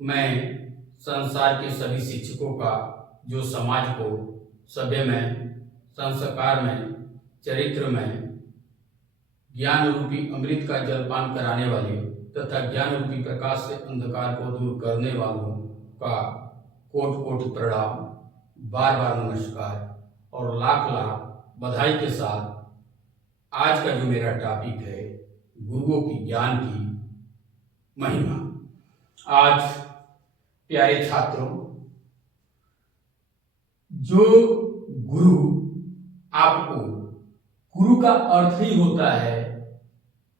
मैं संसार के सभी शिक्षकों का, जो समाज को सभ्य में, संस्कार में, चरित्र में ज्ञान रूपी अमृत का जलपान कराने वाले तथा ज्ञान रूपी प्रकाश से अंधकार को दूर करने वालों का कोटि कोटि प्रणाम, बार बार नमस्कार और लाख लाख बधाई के साथ आज का जो मेरा टॉपिक है, गुरुओं की ज्ञान की महिमा। आज प्यारे छात्रों, जो गुरु, आपको गुरु का अर्थ ही होता है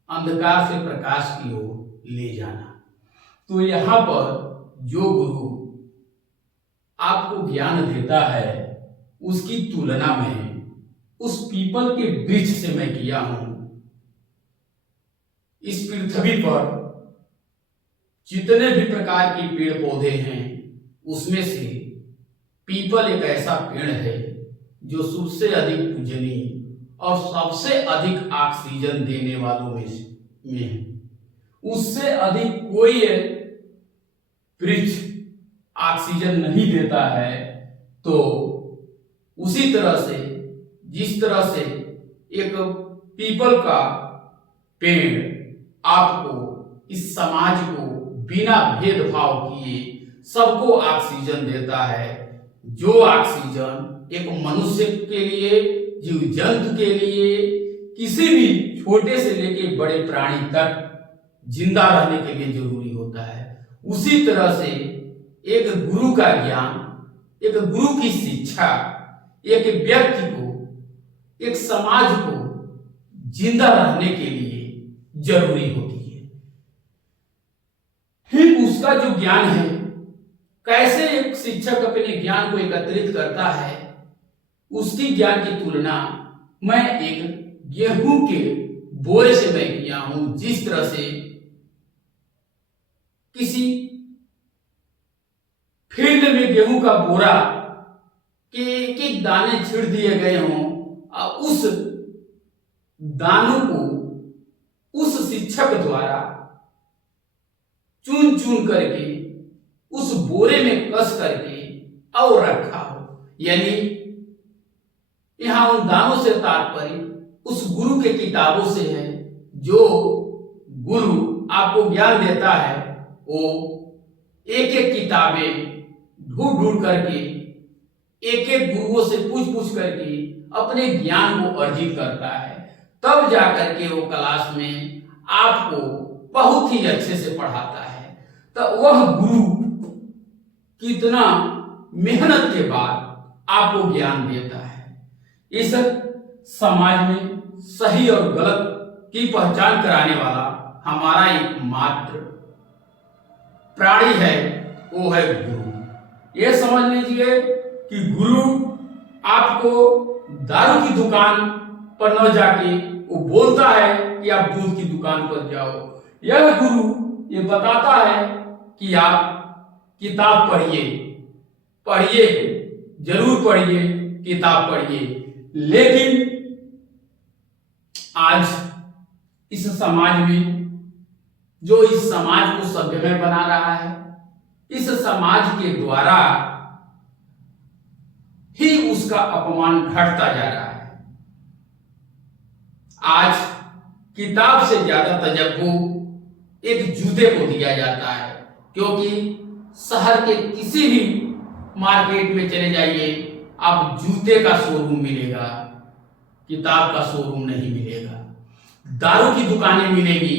अंधकार से प्रकाश की ओर ले जाना। तो यहाँ पर जो गुरु आपको ज्ञान देता है उसकी तुलना में उस पीपल के वृक्ष से मैं किया हूं। इस पृथ्वी पर जितने भी प्रकार के पेड़ पौधे हैं उसमें से पीपल एक ऐसा पेड़ है जो सबसे अधिक पूजनीय और सबसे अधिक ऑक्सीजन देने वालों में है। उससे अधिक कोई वृक्ष ऑक्सीजन नहीं देता है। तो उसी तरह से, जिस तरह से एक पीपल का पेड़ आपको, इस समाज को बिना भेदभाव किए सबको ऑक्सीजन देता है, जो ऑक्सीजन एक मनुष्य के लिए, जीव जंतु के लिए, किसी भी छोटे से लेके बड़े प्राणी तक जिंदा रहने के लिए जरूरी होता है, उसी तरह से एक गुरु का ज्ञान, एक गुरु की शिक्षा एक व्यक्ति को, एक समाज को जिंदा रहने के लिए जरूरी होती है। फिर उसका जो ज्ञान है, कैसे एक शिक्षक अपने ज्ञान को एकत्रित करता है, उसकी ज्ञान की तुलना मैं एक गेहूं के बोरे से मैं किया हूं। जिस तरह से किसी फील्ड में गेहूं का बोरा के एक दाने छिड़ दिए गए हों, उस दानों को उस शिक्षक द्वारा चुन चुन करके उस बोरे में कस करके और रखा हो। यानी यहां उन दानों से तात्पर्य उस गुरु के किताबों से है। जो गुरु आपको ज्ञान देता है वो एक एक किताबें ढूंढ ढूंढ करके, एक एक गुरुओं से पूछ पूछ करके अपने ज्ञान को अर्जित करता है। तब जाकर के वो क्लास में आपको बहुत ही अच्छे से पढ़ाता है। तो वह गुरु कितना मेहनत के बाद आपको ज्ञान देता है। इस समाज में सही और गलत की पहचान कराने वाला हमारा एकमात्र प्राणी है, वो है गुरु। ये समझ लीजिए कि गुरु आपको दारू की दुकान पर न जाके वो बोलता है कि आप दूध की दुकान पर जाओ। यह गुरु ये बताता है कि आप किताब पढ़िए, पढ़िए, जरूर पढ़िए, किताब पढ़िए। लेकिन आज इस समाज में, जो इस समाज को सभ्यमय बना रहा है, इस समाज के द्वारा ही उसका अपमान घटता जा रहा है। आज किताब से ज्यादा तवज्जो एक जूते को दिया जाता है, क्योंकि शहर के किसी भी मार्केट में चले जाइए, आप जूते का शोरूम मिलेगा, किताब का शोरूम नहीं मिलेगा। दारू की दुकानें मिलेगी,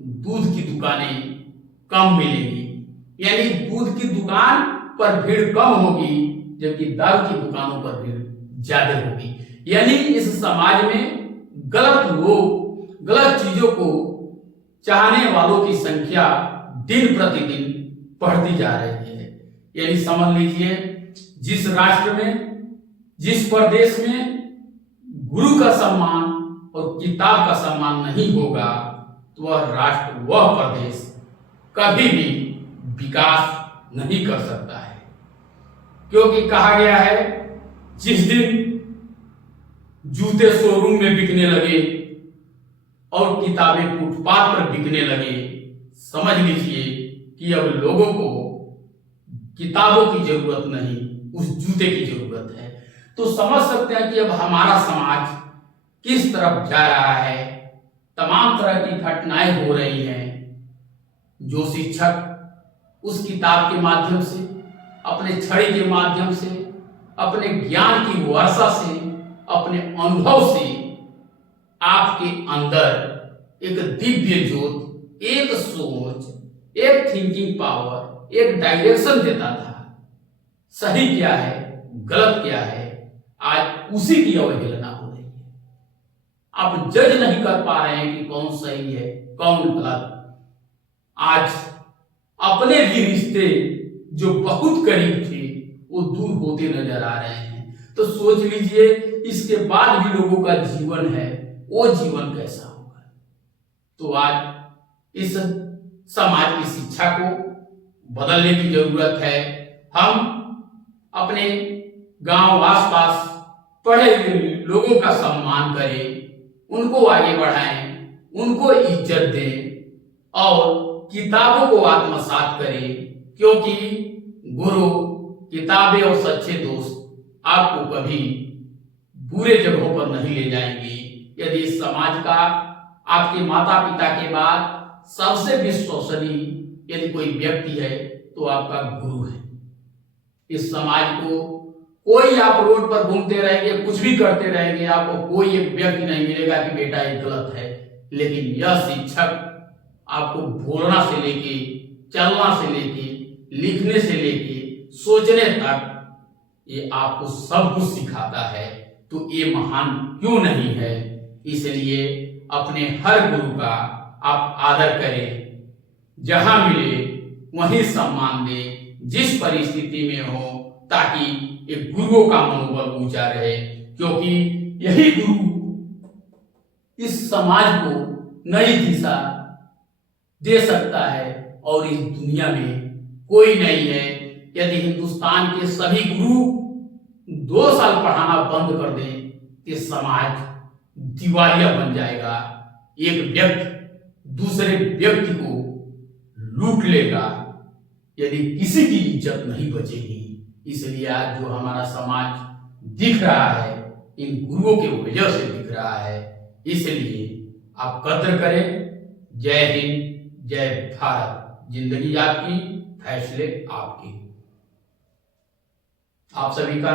दूध की दुकानें कम मिलेगी। यानी दूध की दुकान पर भीड़ कम होगी, जबकि दारू की दुकानों पर भीड़ ज्यादा होगी। यानी इस समाज में गलत लोग, गलत चीजों को चाहने वालों की संख्या दिन प्रतिदिन बढ़ती जा रही है। यानी समझ लीजिए, जिस राष्ट्र में, जिस प्रदेश में गुरु का सम्मान और किताब का सम्मान नहीं होगा, तो वह राष्ट्र, वह प्रदेश कभी भी विकास नहीं कर सकता है। क्योंकि कहा गया है, जिस दिन जूते शोरूम में बिकने लगे और किताबें फुटपाथ पर बिकने लगे, समझ लीजिए कि अब लोगों को किताबों की जरूरत नहीं, उस जूते की जरूरत है। तो समझ सकते हैं कि अब हमारा समाज किस तरफ जा रहा है। तमाम तरह की घटनाएं हो रही हैं। जो शिक्षक उस किताब के माध्यम से, अपने छड़ी के माध्यम से, अपने ज्ञान की वर्षा से, अपने अनुभव से आपके अंदर एक दिव्य ज्योत, एक सोच, एक थिंकिंग पावर, एक डायरेक्शन देता था। सही क्या है, गलत क्या है, आज उसी की अवहेलना हो रही है। आप जज नहीं कर पा रहे हैं कि कौन सही है, कौन गलत। आज अपने भी रिश्ते जो बहुत करीब थे वो दूर होते नजर आ रहे हैं। तो सोच लीजिए इसके बाद भी लोगों का जीवन है, वो जीवन कैसा होगा। तो आज इस समाज की शिक्षा को बदलने की जरूरत है। हम अपने गांव आसपास पढ़े हुए लोगों का सम्मान करें, उनको आगे बढ़ाएं, उनको इज्जत दें और किताबों को आत्मसात करें, क्योंकि गुरु, किताबें और सच्चे दोस्त आपको कभी बुरे जगहों पर नहीं ले जाएंगे। यदि इस समाज का आपके माता पिता के बाद सबसे विश्वसनीय यदि कोई व्यक्ति है तो आपका गुरु है। इस समाज को कोई, आप रोड पर घूमते रहेंगे, कुछ भी करते रहेंगे, आपको कोई एक व्यक्ति नहीं मिलेगा कि बेटा ये गलत है। लेकिन यह शिक्षक आपको बोलना से लेके, चलना से लेके, लिखने से लेके, सोचने तक ये आपको सब कुछ सिखाता है। तो ये महान क्यों नहीं है। इसलिए अपने हर गुरु का आप आदर करें, जहां मिले वहीं सम्मान दें, जिस परिस्थिति में हो, ताकि एक गुरुओं का मनोबल ऊंचा रहे। क्योंकि यही गुरु इस समाज को नई दिशा दे सकता है और इस दुनिया में कोई नहीं है। यदि हिंदुस्तान के सभी गुरु 2 साल पढ़ाना बंद कर दें तो समाज दिवालिया बन जाएगा। एक व्यक्ति दूसरे व्यक्ति को लूट लेगा, यदि किसी की इज्जत नहीं बचेगी। इसलिए आज जो हमारा समाज दिख रहा है इन गुरुओं के वजह से दिख रहा है। इसलिए आप कद्र करें। जय हिंद, जय भारत। जिंदगी आपकी, फैसले आपके। आप सभी का